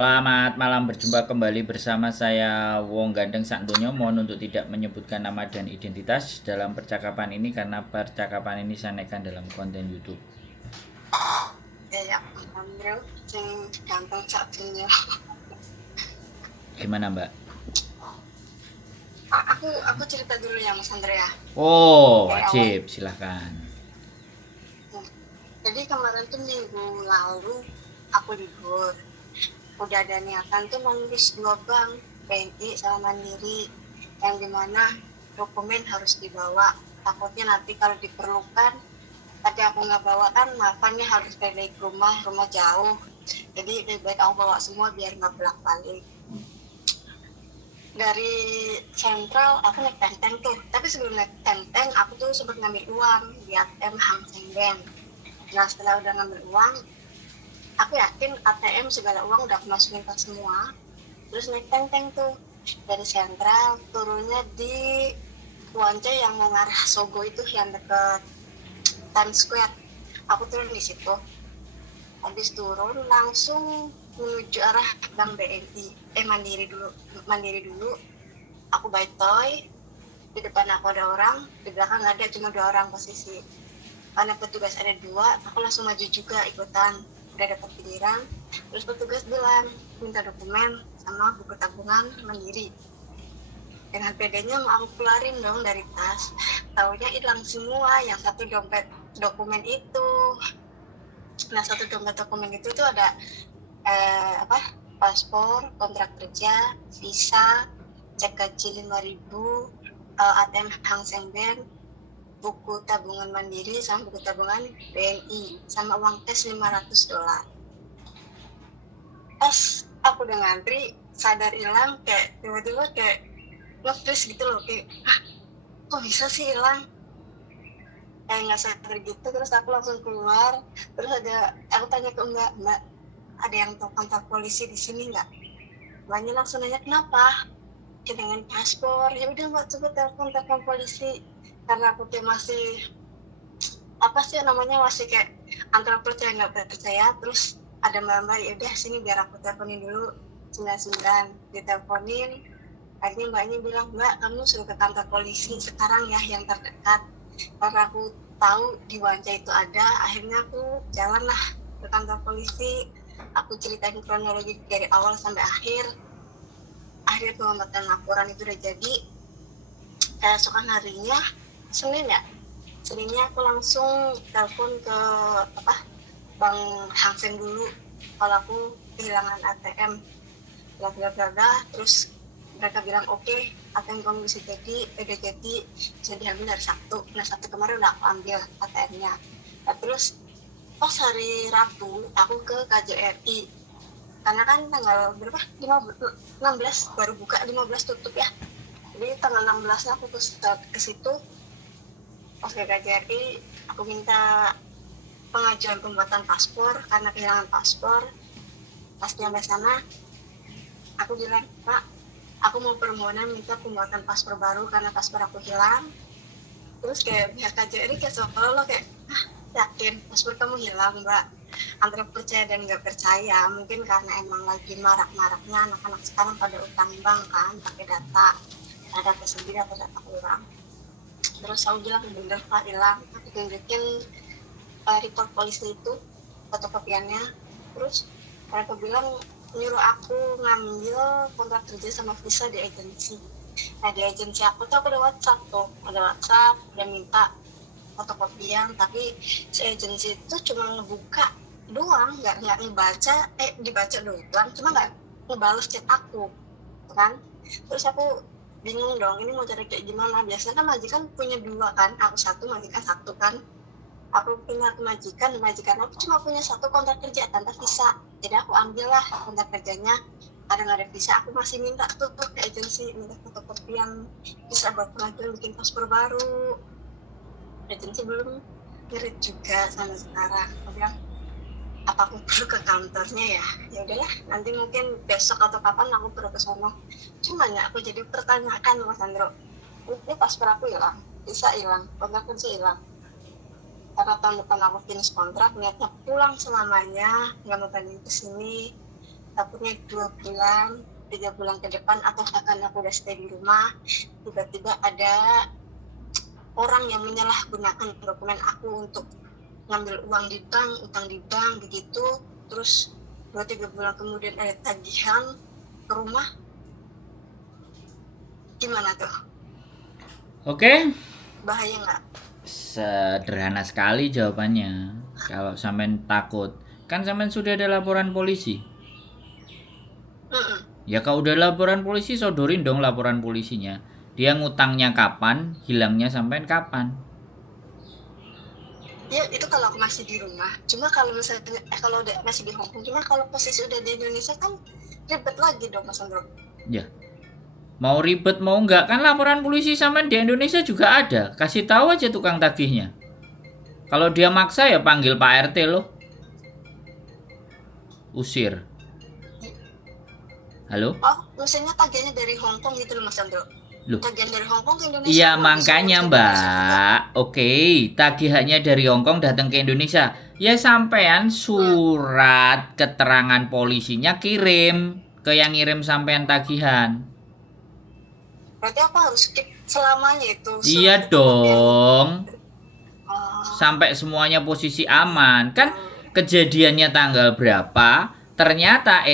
Selamat malam, berjumpa kembali bersama saya Wong Gandeng Sakdonya. Mohon untuk tidak menyebutkan nama dan identitas dalam percakapan ini karena percakapan ini saya naikkan dalam konten YouTube. Ya, Bro, yang gampang satunya. Gimana, Mbak? Aku cerita dulu ya, Mas Andrea. Oh, Dari awal. wajib, silahkan. Nah, jadi kemarin tuh minggu lalu aku libur. Udah ada niatan tuh mau ngurus 2 bank, BNI sama Mandiri, yang dimana dokumen harus dibawa. Takutnya nanti kalau diperlukan, tapi aku nggak bawa kan makannya harus balik rumah jauh. Jadi lebih baik aku bawa semua biar nggak bolak-balik. Dari sentral aku naik tenteng tuh, tapi sebelum naik tenteng aku tuh sempat ngambil uang di ATM Hang Seng Bank. Nah setelah udah ngambil uang, aku yakin ATM segala uang udah aku masukin ke semua. Terus naik tenteng tuh dari sentral, turunnya di Wance yang mau ngarah Sogo itu yang deket Times Square. Aku turun di situ. Habis turun langsung menuju arah Bank BNI. Mandiri dulu. Aku buy toy, di depan aku ada orang, di belakang nggak ada, cuma 2 orang posisi. Karena petugas ada 2, aku langsung maju juga ikutan. Udah dapat giliran, terus petugas bilang minta dokumen sama buku tabungan Mandiri. Dengan pedenya mau aku keluarin dong dari tas, taunya hilang semua yang satu dompet dokumen itu. Nah satu dompet dokumen itu tuh ada paspor, kontrak kerja, visa, cek gaji 5.000, ATM Hang Seng Bank, buku tabungan Mandiri sama buku tabungan BNI sama uang tes $500. Pas aku udah ngantri, sadar hilang, kayak tiba-tiba kayak nge-freeze gitu loh, kayak kok bisa sih hilang, kayak nggak sadar gitu. Terus aku langsung keluar, terus aku tanya ke mbak, ada yang tahu kontak polisi di sini nggak? Mbaknya langsung nanya kenapa, dengan paspor. Ya udah mbak, coba telepon polisi. Karena aku tuh masih apa sih namanya, masih kayak antara percaya nggak percaya. Terus ada mbak, ya udah sini biar aku teleponin dulu. 99 diteleponin. Akhirnya mbaknya bilang, mbak kamu suruh ke kantor polisi sekarang ya yang terdekat. Karena aku tahu di Wanca itu ada, akhirnya aku jalanlah ke kantor polisi. Aku ceritain kronologi dari awal sampai akhir. Akhirnya pengambatan laporan itu udah jadi. Keesokan harinya Seninnya aku langsung telepon ke Bank Hang Seng dulu kalau aku kehilangan ATM, bla bla bla bla. Terus mereka bilang oke, ATM kamu bisa udah jadi, bisa diambil hari Sabtu. Nah Sabtu kemarin udah aku ambil ATM-nya. Nah, terus pas hari Rabu aku ke KJRI, karena kan tanggal berapa, 16 baru buka, 15 tutup ya. Jadi tanggal 16 aku ke situ. Pas ke KJRI aku minta pengajuan pembuatan paspor karena kehilangan paspor. Pas nyampe sana aku bilang, pak aku mau permohonan minta pembuatan paspor baru karena paspor aku hilang. Terus kayak pihak KJRI kayak seolah-olah kayak, yakin paspor kamu hilang mbak? Antara percaya dan nggak percaya, mungkin karena emang lagi marak-maraknya anak-anak sekarang pada utang bank kan, pakai data sendiri atau data orang. Terus aku bilang bener pak hilang. Aku tunjukin report polisi itu, fotokopiannya. Terus mereka bilang nyuruh aku ngambil kontrak kerja sama visa di agensi. Nah di agensi aku tuh aku ada WhatsApp, udah minta fotokopian, tapi si agensi itu cuma ngebuka doang, nggak ngebaca, dibaca doang, cuma nggak ngebales chat aku kan. Terus aku bingung dong, ini mau cari kayak gimana. Biasanya kan majikan punya 2 kan, aku 1, majikan 1 kan. Aku punya majikan aku cuma punya 1 kontrak kerja tanpa visa. Jadi aku ambil lah kontrak kerjanya, karena nggak ada visa. Aku masih minta tuh ke agensi, minta fotokopi yang bisa buat pengajuan bikin paspor baru. Agensi belum ngerit juga sampai sekarang. Aku bilang, apa aku perlu ke kantornya ya? Ya udahlah, nanti mungkin besok atau kapan aku perlu ke sana. Cuma ya aku jadi pertanyakan Mas Andro, ini paspor aku hilang, visa hilang, kontrak kerja hilang. Karena tahun depan aku finish kontrak, niatnya pulang selamanya, nggak mau balik ke sini. takutnya 2 bulan 3 bulan ke depan atau bahkan aku udah stay di rumah, tiba-tiba ada orang yang menyalahgunakan dokumen aku untuk ngambil uang di bank, utang di bank begitu, terus 2-3 bulan kemudian ada tagihan ke rumah, gimana tuh? Oke, Bahaya nggak? sederhana sekali jawabannya. Kalau sampean takut, kan sampean sudah ada laporan polisi. Mm-mm. Ya kalau udah laporan polisi, sodorin dong laporan polisinya. Dia ngutangnya kapan, hilangnya sampean kapan. Ya itu kalau aku masih di rumah. Cuma kalau misalnya kalau udah masih di Hong Kong, cuma kalau posisi udah di Indonesia kan ribet lagi dong Mas Andro. Ya, mau ribet mau enggak, kan laporan polisi sampean di Indonesia juga ada. Kasih tahu aja tukang tagihnya. Kalau dia maksa ya panggil Pak RT loh. Usir. Halo? Oh, misalnya tagihannya dari Hong Kong gitu loh Mas Andro. Loh. Tagihan dari Hong Kong ke Indonesia. Iya nggak bisa makanya masuk ke Mbak. Indonesia Oke, tagihannya dari Hongkong datang ke Indonesia. Ya sampean surat keterangan polisinya kirim ke yang ngirim sampean tagihan. juga. Berarti apa harus keep selamanya itu? Iya Surat itu bagian- dong. Oh, Sampai semuanya posisi aman. Kan kejadiannya tanggal berapa? Ternyata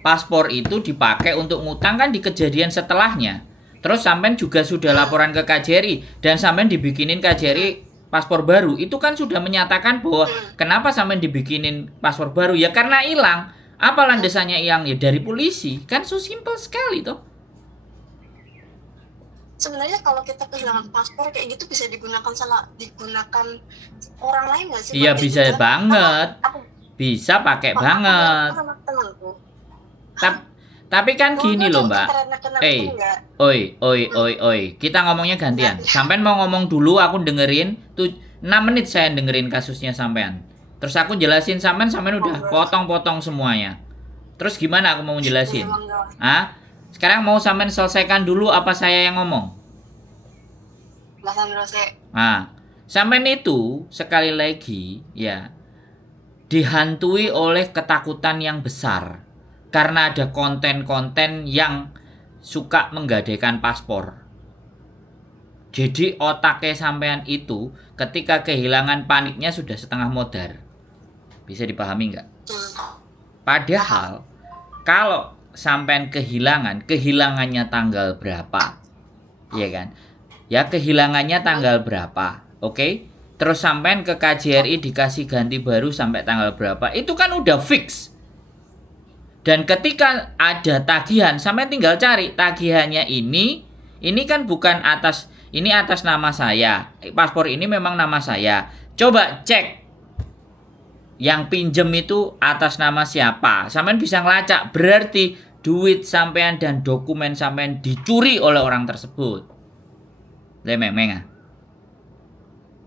paspor itu dipakai untuk ngutang kan di kejadian setelahnya. Terus sampean juga sudah laporan ke KJRI dan sampean dibikinin KJRI paspor baru. Itu kan sudah menyatakan bahwa kenapa sampean dibikinin paspor baru? Ya karena hilang. Apa landasannya hilang? Ya dari polisi. Kan so simple sekali toh. sebenarnya kalau kita kehilangan paspor kayak gitu bisa digunakan orang lain nggak sih? Iya Kayak bisa gitu. banget. Aku Bisa pakai Pak, banget. aku sama temanku. Tapi kan gini loh Kalau Mbak. anak-anak Eh, itu nggak, oi. Kita ngomongnya gantian. Sampean mau ngomong dulu, aku dengerin. Tuh 6 menit saya dengerin kasusnya sampean. Terus aku jelasin sampean udah potong-potong semuanya. Terus gimana aku mau jelasin? memang nggak. Ah? Sekarang mau sampean selesaikan dulu apa saya yang ngomong? Mas Andro saya Nah, sampean itu sekali lagi ya dihantui oleh ketakutan yang besar karena ada konten-konten yang suka menggadaikan paspor. Jadi otaknya sampean itu ketika kehilangan paniknya sudah setengah modar. Bisa dipahami nggak? Padahal kalau sampean kehilangannya tanggal berapa? Iya kan? Ya kehilangannya tanggal berapa? Oke? Terus sampean ke KJRI dikasih ganti baru sampai tanggal berapa? Itu kan udah fix. Dan ketika ada tagihan, sampean tinggal cari tagihannya ini kan bukan atas nama saya. Paspor ini memang nama saya. Coba cek yang pinjem itu atas nama siapa. Sampean bisa ngelacak, berarti duit sampean dan dokumen sampean dicuri oleh orang tersebut. Lemeng ah.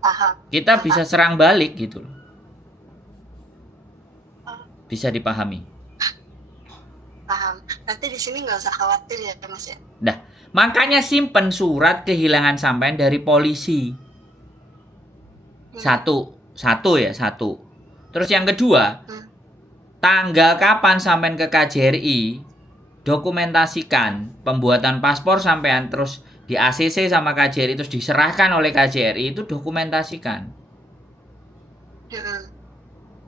paham. Kita bisa serang balik gitu loh. Bisa dipahami. Paham. Nanti di sini nggak usah khawatir ya Mas ya. Nah, makanya simpen surat kehilangan sampean dari polisi. Satu. Terus yang kedua, tanggal kapan sampean ke KJRI, dokumentasikan pembuatan paspor sampean terus di ACC sama KJRI terus diserahkan oleh KJRI itu dokumentasikan.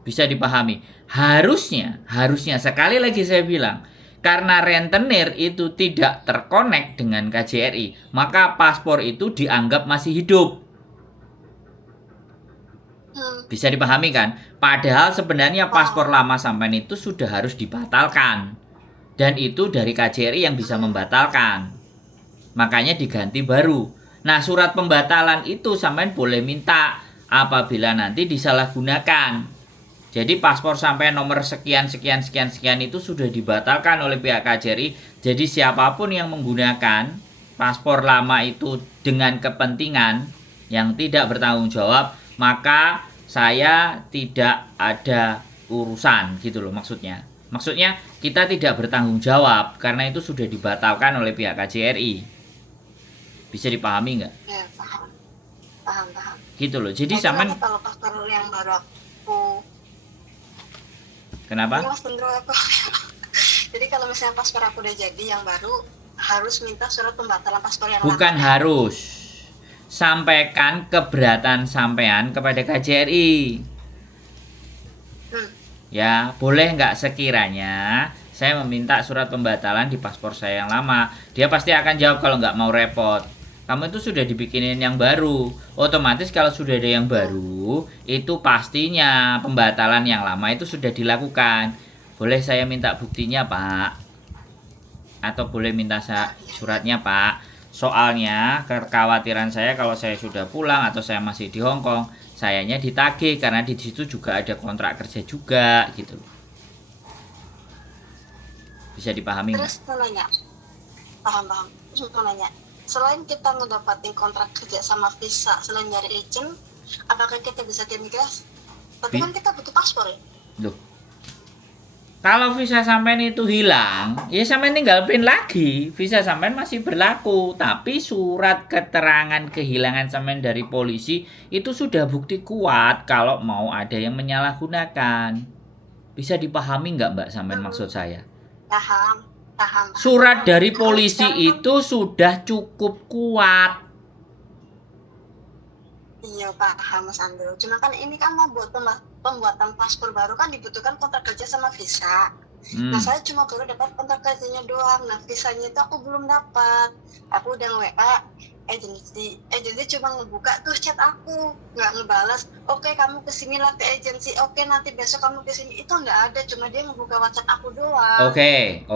Bisa dipahami. Harusnya sekali lagi saya bilang, karena rentenir itu tidak terkonek dengan KJRI, maka paspor itu dianggap masih hidup. Bisa dipahami kan? Padahal sebenarnya paspor lama sampean itu sudah harus dibatalkan. Dan itu dari KJRI yang bisa membatalkan. Makanya diganti baru. Nah, surat pembatalan itu sampean boleh minta apabila nanti disalahgunakan. Jadi paspor sampean nomor sekian itu sudah dibatalkan oleh pihak KJRI. Jadi siapapun yang menggunakan paspor lama itu dengan kepentingan yang tidak bertanggung jawab, maka saya tidak ada urusan gitu loh maksudnya. Maksudnya kita tidak bertanggung jawab karena itu sudah dibatalkan oleh pihak KJRI. Bisa dipahami nggak? Ya, paham. Paham. Gitu loh. Jadi sampean kalau paspor yang baru aku Kenapa? Mas Hendro aku. Jadi kalau misalnya paspor aku udah jadi yang baru, harus minta surat pembatalan paspor yang Bukan lama. harus. Sampaikan keberatan sampean kepada KJRI. Ya, boleh nggak sekiranya saya meminta surat pembatalan di paspor saya yang lama. Dia pasti akan jawab kalau nggak mau repot. Kamu itu sudah dibikinin yang baru. Otomatis kalau sudah ada yang baru, itu pastinya pembatalan yang lama itu sudah dilakukan. Boleh saya minta buktinya, Pak? Atau boleh minta suratnya, Pak? Soalnya kekhawatiran saya kalau saya sudah pulang atau saya masih di Hong Kong, sayanya ditagih karena di situ juga ada kontrak kerja juga gitu. Bisa dipahami nggak? Terus mau nanya, paham. Terus mau nanya, selain kita ngedapatin kontrak kerja sama visa, selain nyari agent, apakah kita bisa ke imigrasi? Tapi kan kita butuh paspor ya. Loh, kalau visa sampean itu hilang, ya sampean tinggal print lagi. Visa sampean masih berlaku, tapi surat keterangan kehilangan sampean dari polisi itu sudah bukti kuat kalau mau ada yang menyalahgunakan. Bisa dipahami nggak, Mbak, sampean maksud saya? Paham. Surat dari Kalau polisi sekarang kan- itu sudah cukup kuat. Iya paham Mas Andro. Cuma kan ini kan mau buat pembuatan paspor baru kan dibutuhkan kontrak kerja sama visa. Nah saya cuma baru dapat kontrak kerjanya doang. Nah visanya itu aku belum dapat. Aku udah WA agensi cuma ngebuka tuh chat aku, nggak ngebalas. Oke kamu kesini lah ke agensi. Oke nanti besok kamu kesini. Itu nggak ada. Cuma dia ngebuka WhatsApp aku doang. Oke.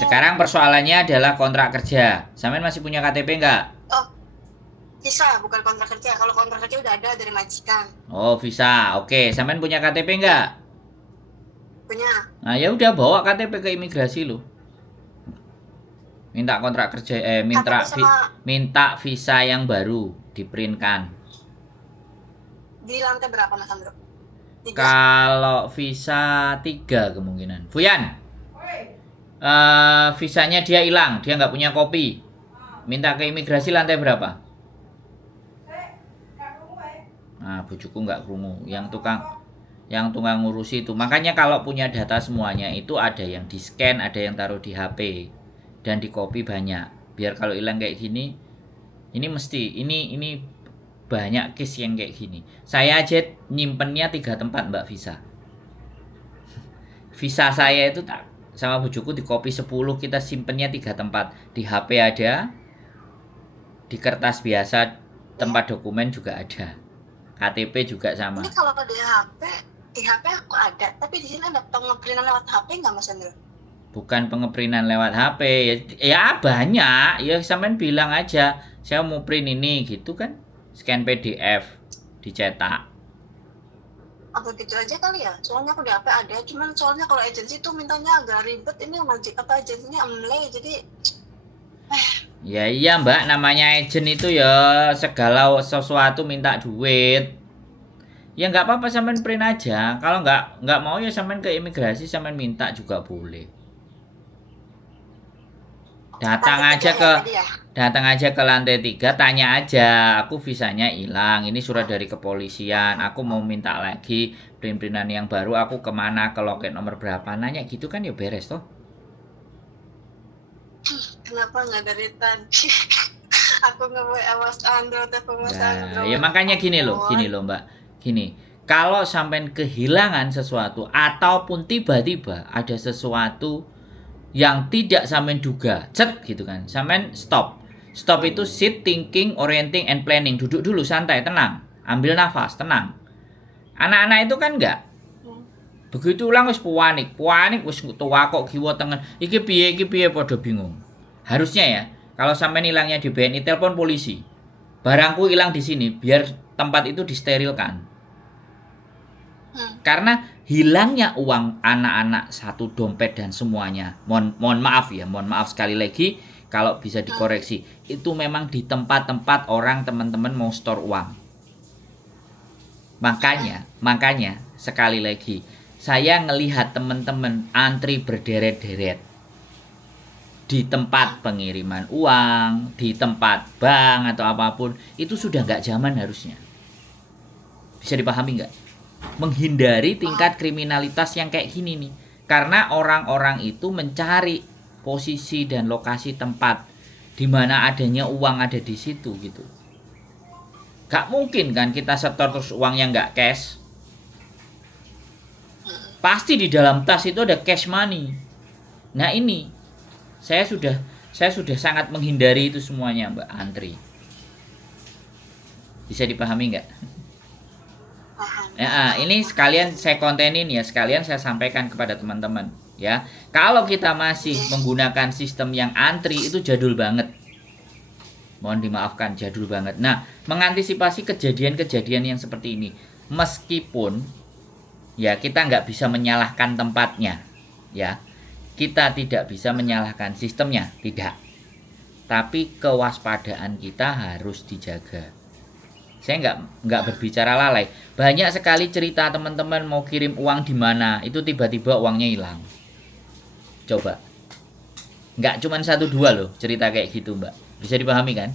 Sekarang persoalannya adalah kontrak kerja. Sampean masih punya KTP nggak? Oh visa bukan kontrak kerja. Kalau kontrak kerja udah ada dari majikan. Oh, visa. Oke, sampean punya KTP nggak? Punya. Nah, ya udah bawa KTP ke imigrasi lo. Minta kontrak kerja minta visa yang baru diprintkan. Di lantai berapa Mas Andro? 3. Kalau visa 3 kemungkinan. Fuyan. Visanya dia hilang, dia nggak punya kopi. Minta ke imigrasi lantai berapa? Nah, bujuku nggak krungu. Yang tukang ngurusi itu. Makanya kalau punya data semuanya itu ada yang di scan, ada yang taruh di HP dan di copy banyak. Biar kalau hilang kayak gini, ini mesti ini banyak case yang kayak gini. Saya aja nyimpennya 3 tempat, Mbak visa. Visa saya itu sama bujuku di copy 10, kita simpennya 3 tempat. Di HP ada, di kertas biasa tempat dokumen juga ada. KTP juga sama. Ini kalau di HP aku ada, tapi di sini ada pengeprintan lewat HP nggak Mas Andro? Bukan pengeprintan lewat HP, ya banyak. Ya sampean bilang aja, saya mau print ini gitu kan, scan PDF, dicetak. Apa gitu aja kali ya? Soalnya aku di HP ada, cuman soalnya kalau agensi tuh mintanya agak ribet. Ini agensinya emle, jadi Ya iya Mbak, namanya agent itu ya segala sesuatu minta duit. Ya nggak apa-apa sampean print aja. Kalau nggak mau ya sampean ke imigrasi sampean minta juga boleh. Datang aja ke lantai 3, tanya aja, aku visanya hilang, ini surat dari kepolisian, aku mau minta lagi print-printan yang baru, aku kemana, ke loket nomor berapa, nanya gitu kan ya beres toh. kenapa nggak dari tadi? Aku nge-WA Mas Andro, telepon Mas Andro. Ya makanya gini loh Mbak. Gini, kalau sampai kehilangan sesuatu ataupun tiba-tiba ada sesuatu yang tidak sampean duga, gitu kan. Sampean stop. Stop itu sit, thinking, orienting, and planning. Duduk dulu, santai, tenang. Ambil nafas, tenang. Anak-anak itu kan enggak. Begitu ulang wis panik wis tua kok kiwa tengen. Iki piye padha bingung. Harusnya ya, kalau sampean hilangnya di BNI, telepon polisi. Barangku hilang di sini, biar tempat itu disterilkan. Karena hilangnya uang anak-anak, 1 dompet dan semuanya. Mohon maaf sekali lagi kalau bisa dikoreksi. Itu memang di tempat-tempat orang teman-teman mau store uang. Makanya sekali lagi saya ngelihat teman-teman antri berderet-deret di tempat pengiriman uang, di tempat bank atau apapun, itu sudah nggak zaman harusnya. Bisa dipahami nggak? menghindari tingkat kriminalitas yang kayak gini nih. Karena orang-orang itu mencari posisi dan lokasi tempat di mana adanya uang ada di situ gitu. Gak mungkin kan kita setor terus uangnya nggak cash. Pasti di dalam tas itu ada cash money. Nah ini saya sudah sangat menghindari itu semuanya, Mbak Antri. Bisa dipahami nggak? Ya, ini sekalian saya kontenin ya, sekalian saya sampaikan kepada teman-teman ya. Kalau kita masih menggunakan sistem yang antri itu jadul banget. Mohon dimaafkan, jadul banget. Nah, mengantisipasi kejadian-kejadian yang seperti ini, meskipun ya kita nggak bisa menyalahkan tempatnya, ya kita tidak bisa menyalahkan sistemnya, tidak. Tapi kewaspadaan kita harus dijaga. Saya nggak berbicara lalai. Banyak sekali cerita teman-teman mau kirim uang di mana, itu tiba-tiba uangnya hilang. Coba, nggak cuma 1-2 loh cerita kayak gitu, Mbak. Bisa dipahami kan?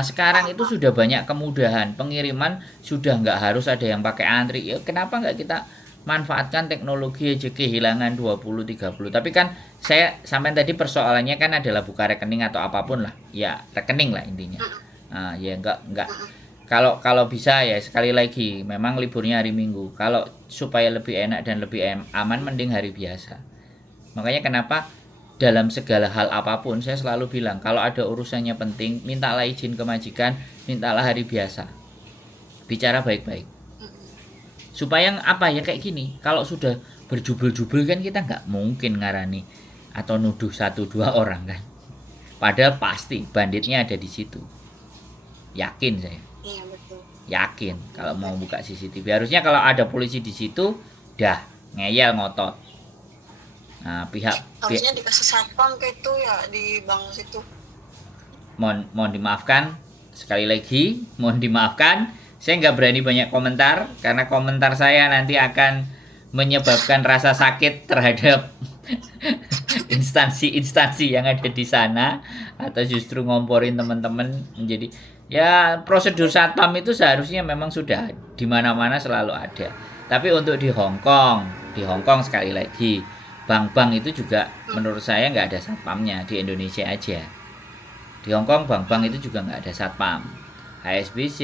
Sekarang itu sudah banyak kemudahan pengiriman, sudah nggak harus ada yang pakai antri. Ya, kenapa nggak kita manfaatkan teknologi aja, kehilangan 20-30. Tapi kan saya sampai tadi persoalannya kan adalah buka rekening atau apapun lah. Ya, rekening lah intinya. Ya enggak. Kalau bisa ya sekali lagi memang liburnya hari Minggu. Kalau supaya lebih enak dan lebih aman mending hari biasa. Makanya kenapa dalam segala hal apapun saya selalu bilang kalau ada urusannya penting mintalah izin ke majikan, mintalah hari biasa. Bicara baik-baik. Supaya apa ya kayak gini, kalau sudah berjubel-jubel kan kita nggak mungkin ngarani atau nuduh 1-2 orang kan. Padahal pasti banditnya ada di situ. Yakin saya. Iya betul. Yakin kalau mau buka CCTV. Harusnya kalau ada polisi di situ, dah ngeyel ngotot. Nah, harusnya dikasih satpam kayak itu ya di bank situ. Mohon dimaafkan sekali lagi, mohon dimaafkan. Saya nggak berani banyak komentar karena komentar saya nanti akan menyebabkan rasa sakit terhadap instansi-instansi yang ada di sana atau justru ngomporin teman-teman menjadi ya prosedur satpam itu seharusnya memang sudah di mana-mana selalu ada. Tapi untuk di Hong Kong sekali lagi bank-bank itu juga menurut saya nggak ada satpamnya. Di Indonesia aja. Di Hong Kong bank-bank itu juga nggak ada satpam. HSBC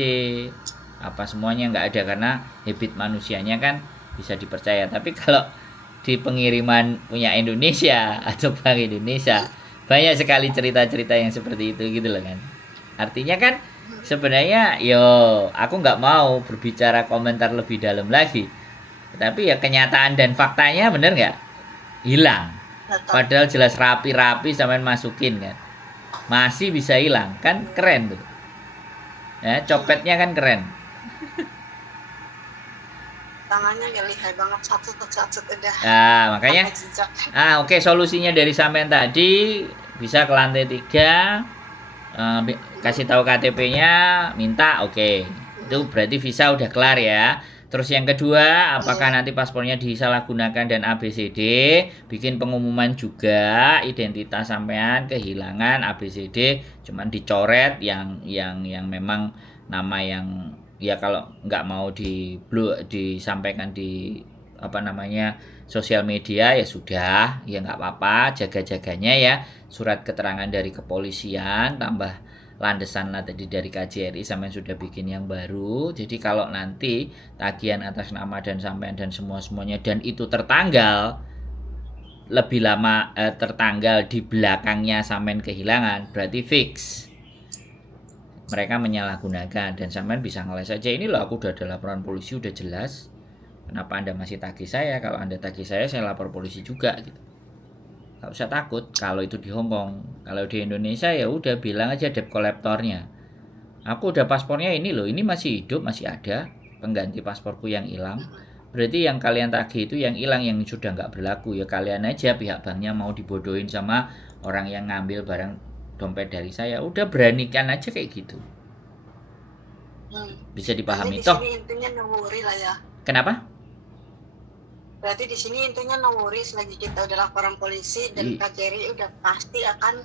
apa semuanya nggak ada karena habit manusianya kan bisa dipercaya. Tapi kalau di pengiriman punya Indonesia atau Bank Indonesia banyak sekali cerita-cerita yang seperti itu gitu loh kan. Artinya kan sebenarnya aku nggak mau berbicara komentar lebih dalam lagi. Tapi ya kenyataan dan faktanya bener nggak? Hilang. Padahal jelas rapi-rapi sampai masukin kan. Masih bisa hilang kan, keren tuh. Ya, copetnya kan keren. Tangannya ya lihai banget, satu udah. Nah, makanya oke, solusinya dari sampean tadi bisa ke lantai 3, kasih tahu KTP-nya, minta oke. Itu berarti visa udah kelar ya. Terus yang kedua, apakah nanti paspornya disalahgunakan dan ABCD, bikin pengumuman juga identitas sampean kehilangan ABCD, cuman dicoret yang memang nama yang ya kalau nggak mau disampaikan di sosial media ya sudah, ya nggak apa-apa, jaga-jaganya ya surat keterangan dari kepolisian tambah landesan tadi dari KJRI sampai sudah bikin yang baru. Jadi kalau nanti tagihan atas nama dan sampean dan semuanya dan itu tertanggal lebih lama tertanggal di belakangnya sampean kehilangan, berarti fix mereka menyalahgunakan dan sampean bisa ngeles aja, ini loh aku udah ada laporan polisi udah jelas. Kenapa Anda masih tagih saya? Kalau Anda tagih saya lapor polisi juga gitu. Gak usah takut kalau itu di Hong Kong. Kalau di Indonesia ya udah bilang aja debt collectornya, aku udah paspornya ini loh, ini masih hidup, masih ada pengganti pasporku yang hilang. Berarti yang kalian tagih itu yang hilang, yang sudah nggak berlaku. Ya kalian aja pihak banknya mau dibodohin sama orang yang ngambil barang dompet dari saya. Udah beranikan aja kayak gitu. Bisa dipahami toh. Intinya no worry lah ya. Kenapa? Berarti di sini intinya no worries, lagi kita udah laporan polisi dan KJRI udah pasti akan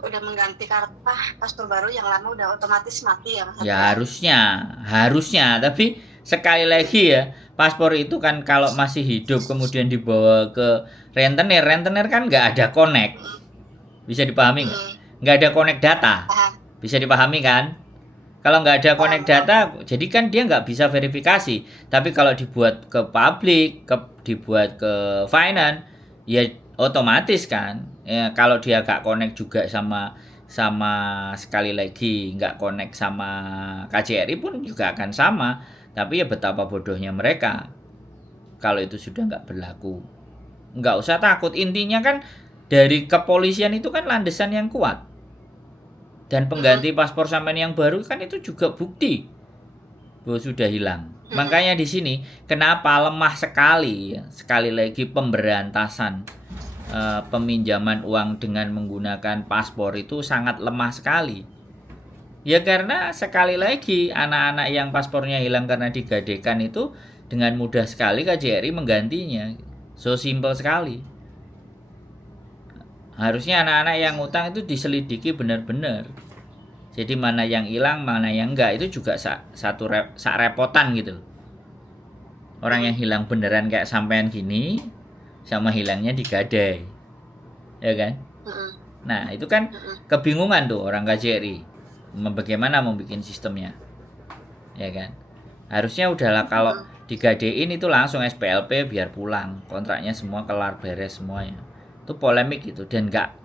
udah mengganti kartu paspor baru, yang lama udah otomatis mati ya Mas Ya Andro? harusnya. Tapi sekali lagi ya, paspor itu kan kalau masih hidup kemudian dibawa ke rentenir kan nggak ada connect. Mm-mm. Bisa dipahami nggak? Mm-mm. Nggak ada connect data. Paham, Bisa dipahami kan? Kalau nggak ada paham, connect paham. data, jadi kan dia nggak bisa verifikasi. Tapi kalau dibuat ke publik, dibuat ke finance, ya otomatis kan. Ya, kalau dia nggak connect juga sama sama sekali lagi nggak connect sama KJRI pun juga akan sama. Tapi ya betapa bodohnya mereka kalau itu sudah nggak berlaku. Nggak usah takut. Intinya kan dari kepolisian itu kan landasan yang kuat. Dan pengganti paspor sampean yang baru kan itu juga bukti bahwa sudah hilang. Makanya di sini kenapa lemah sekali ya, sekali lagi pemberantasan peminjaman uang dengan menggunakan paspor itu sangat lemah sekali. Ya karena sekali lagi anak-anak yang paspornya hilang karena digadekan itu dengan mudah sekali KJRI menggantinya. So simple sekali. Harusnya anak-anak yang utang itu diselidiki benar-benar. Jadi mana yang hilang, mana yang enggak itu juga satu repotan gitu. Orang yang hilang beneran kayak sampean gini sama hilangnya digadai. Ya kan? Mm-mm. Nah, itu kan Mm-mm. kebingungan tuh orang KJRI. Bagaimana mau bikin sistemnya. Ya kan? Harusnya udahlah kalau digadein itu langsung SPLP biar pulang. Kontraknya semua kelar beres semuanya. Itu polemik gitu dan nggak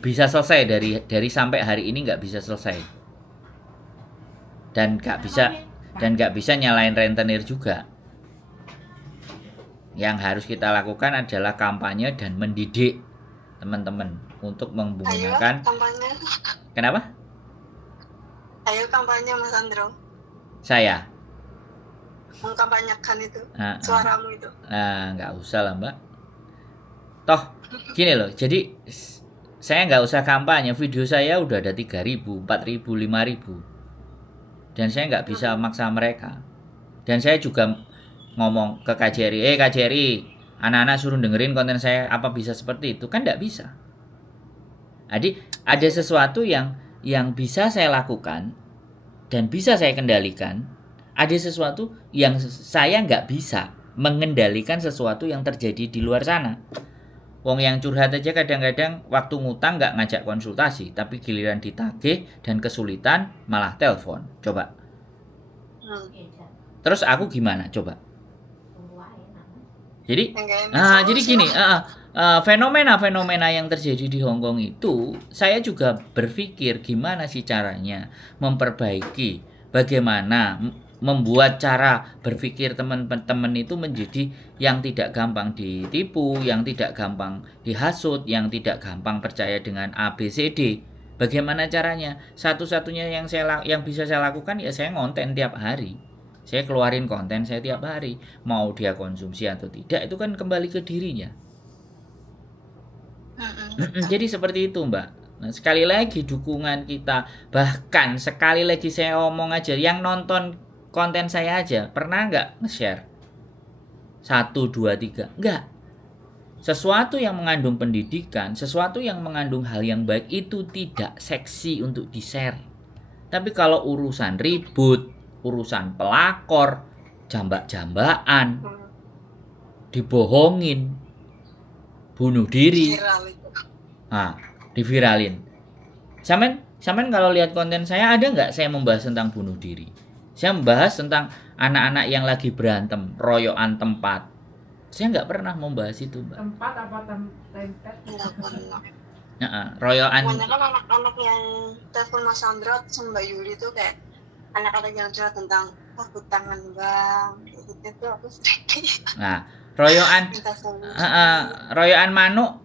bisa selesai dari sampai hari ini nggak bisa selesai dan nggak bisa nyalain rentenir juga. Yang harus kita lakukan adalah kampanye dan mendidik teman-teman untuk Ayo menggunakan. kampanye, Kenapa? ayo kampanye Mas Andro, Saya mengkampanyekan itu Nah, suaramu itu. nggak usah lah mbak. Toh gini loh, jadi saya nggak usah kampanye, video saya udah ada 3.000, 4.000, 5.000 dan saya nggak bisa maksa mereka. Dan saya juga ngomong ke KJRI, KJRI, anak-anak suruh dengerin konten saya, apa bisa seperti itu? Kan nggak bisa. Jadi ada sesuatu yang bisa saya lakukan dan bisa saya kendalikan. Ada sesuatu yang saya nggak bisa mengendalikan sesuatu yang terjadi di luar sana. Wong yang curhat aja kadang-kadang waktu ngutang nggak ngajak konsultasi, tapi giliran ditagih dan kesulitan malah telepon. Coba. Terus aku gimana? Coba. Jadi, jadi gini, fenomena-fenomena yang terjadi di Hong Kong itu, saya juga berpikir gimana sih caranya memperbaiki, bagaimana membuat cara berpikir teman-teman itu menjadi yang tidak gampang ditipu, yang tidak gampang dihasut, yang tidak gampang percaya dengan ABCD. Bagaimana caranya? Satu-satunya yang bisa saya lakukan ya saya ngonten tiap hari. Saya keluarin konten saya tiap hari. Mau dia konsumsi atau tidak itu kan kembali ke dirinya. Jadi seperti itu Mbak. Nah, sekali lagi dukungan kita, bahkan sekali lagi saya omong aja, yang nonton konten saya aja pernah nggak nge-share 1, 2, 3? Nggak. Sesuatu yang mengandung pendidikan, sesuatu yang mengandung hal yang baik itu tidak seksi untuk di-share. Tapi kalau urusan ribut, urusan pelakor, jambak-jambakan, dibohongin, bunuh diri, diviralin. Samen kalau lihat konten saya ada nggak saya membahas tentang bunuh diri? Saya membahas tentang anak-anak yang lagi berantem, royokan tempat. Saya nggak pernah membahas itu, Mbak. Tempat apa tempat? Royokan. Kebanyakan anak-anak yang telepon Mas Andro sama Mbak Yuli tuh kayak anak-anak yang curhat tentang takut tangan bang, gitu aku sedih. Nah, royokan manuk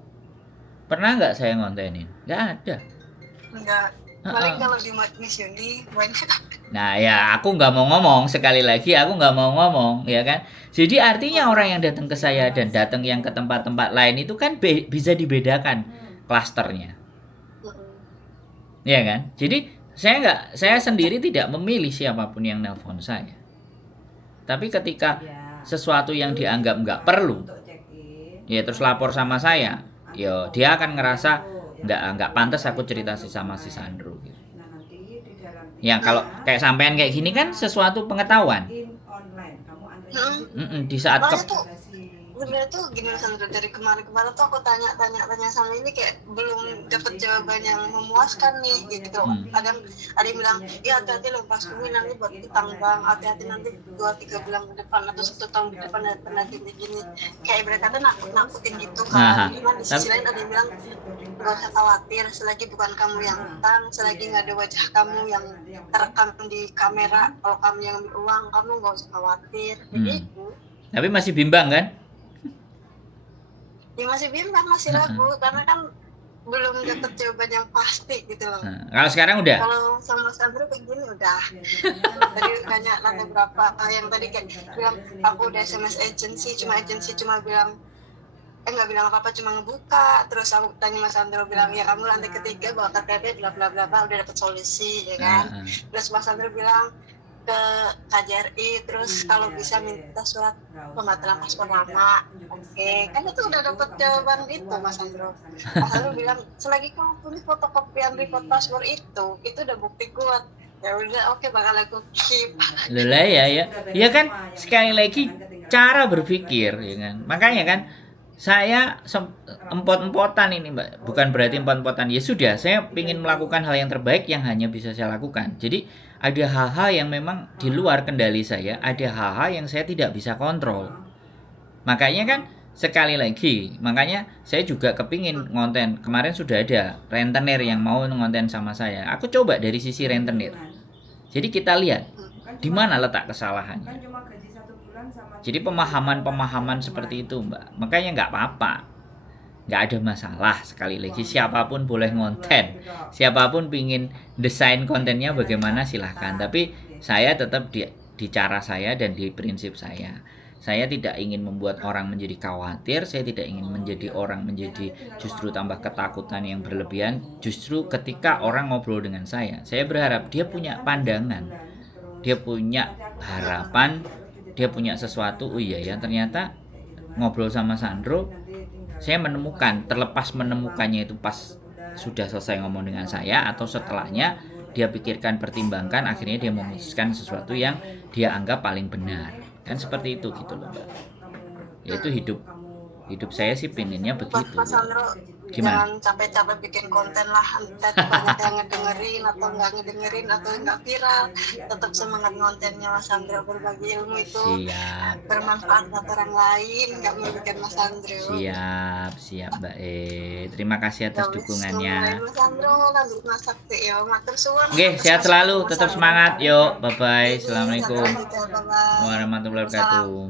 pernah nggak saya ngontenin? Nggak ada. Enggak. Paling kalau di Miss Yuni banyak. Nah ya aku nggak mau ngomong, sekali lagi aku nggak mau ngomong ya kan. Jadi artinya orang yang datang ke saya dan datang yang ke tempat-tempat lain itu kan bisa dibedakan klasternya. Ya kan. Jadi saya sendiri tidak memilih siapapun yang nelpon saya. Tapi ketika sesuatu yang dianggap nggak perlu, ya terus lapor sama saya, ya dia akan ngerasa nggak pantas aku cerita sih sama si Sandro gitu. Nah, nanti di dalam Ya kalau kayak sampean kayak gini kan sesuatu pengetahuan. online kamu antrian Hmm. Di saat Makanya tuh sebenarnya tuh gini Sandra, dari kemarin tuh aku tanya sama ini kayak belum dapat jawaban yang memuaskan nih gitu. Ada yang bilang ya hati-hati lepas bumi nanti buat utang bang, hati-hati nanti 2-3 bulan ke depan atau 1 tahun ke depan dan pernah gini kayak mereka tuh nakutin gitu Aha. kan. Cuman di sisi lain ada yang bilang nggak usah khawatir selagi bukan kamu yang utang, selagi nggak ada wajah kamu yang terekam di kamera, kalau kamu yang ambil uang kamu nggak usah khawatir begitu. Tapi masih bimbang kan? Ya masih bimbang, masih ragu karena kan belum dapat jawaban yang pasti gitu loh. Kalau sekarang udah? Kalau sama Sandro kayak gini udah. Tadi tanya lantai berapa, yang tadi kayak bilang aku udah SMS agency cuma bilang nggak bilang apa-apa, cuma ngebuka. Terus aku tanya Mas Sandro bilang ya kamu lantai ketiga bawa KTP bla bla bla udah dapat solusi ya kan. Terus Mas Sandro bilang ke KJRI, terus kalau bisa minta surat pembatalan paspor lama. Oke, kan itu udah dapat jawaban itu Mas Sandro. Mas Sandro bilang selagi kamu punya fotokopian report paspor itu udah bukti kuat. Ya udah oke, bakal aku keep. Lelah ya kan sekali lagi cara berpikir ya kan. Makanya kan saya empot-empotan ini Mbak, bukan berarti empot-empotan. Ya sudah, saya ingin melakukan hal yang terbaik yang hanya bisa saya lakukan. Jadi ada hal-hal yang memang di luar kendali saya, ada hal-hal yang saya tidak bisa kontrol. Makanya kan sekali lagi, makanya saya juga kepingin ngonten. Kemarin sudah ada rentenir yang mau ngonten sama saya. Aku coba dari sisi rentenir. Jadi kita lihat di mana letak kesalahannya. Jadi pemahaman seperti itu Mbak. Makanya nggak apa-apa, nggak ada masalah. Sekali lagi siapapun boleh ngonten, siapapun pingin desain kontennya bagaimana silahkan. Tapi saya tetap di cara saya dan di prinsip saya. Saya tidak ingin membuat orang menjadi khawatir. Saya tidak ingin menjadi orang menjadi justru tambah ketakutan yang berlebihan. Justru ketika orang ngobrol dengan saya berharap dia punya pandangan, dia punya harapan, dia punya sesuatu. Oh iya ya, ternyata ngobrol sama Sandro saya menemukan, terlepas menemukannya itu pas sudah selesai ngomong dengan saya atau setelahnya dia pikirkan, pertimbangkan, akhirnya dia memutuskan sesuatu yang dia anggap paling benar. Kan seperti itu gitu loh Mbak. Yaitu hidup saya sih pinginnya begitu. Mas Sandro, Gimana? jangan capek-capek bikin konten lah, entah banyak yang ngedengerin atau nggak ngedengerin atau nggak viral, tetap semangat kontennya Mas Sandro, berbagi ilmu itu Siap. bermanfaat buat orang lain, nggak merugikan Mas Sandro. Siap Mbak. Terima kasih atas dukungannya. Mas Sandro lanjut masak tuh ya, matur suwun. Oke, sehat selalu, tetap semangat. Yuk, bye-bye. Assalamualaikum Bye-bye. warahmatullahi wabarakatuh.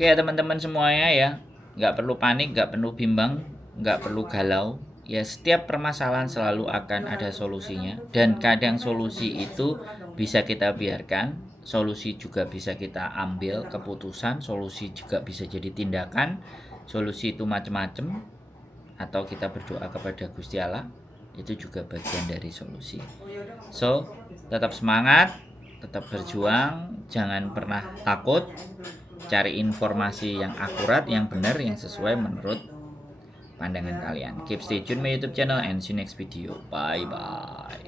Oke ya teman-teman semuanya ya, nggak perlu panik, nggak perlu bimbang, nggak perlu galau. Ya setiap permasalahan selalu akan ada solusinya. Dan kadang solusi itu bisa kita biarkan, solusi juga bisa kita ambil keputusan, solusi juga bisa jadi tindakan. Solusi itu macam-macam. Atau kita berdoa kepada Gusti Allah, itu juga bagian dari solusi. So, tetap semangat, tetap berjuang, jangan pernah takut. Cari informasi yang akurat, yang benar, yang sesuai menurut pandangan kalian. Keep stay tune my YouTube channel and see you next video. Bye bye.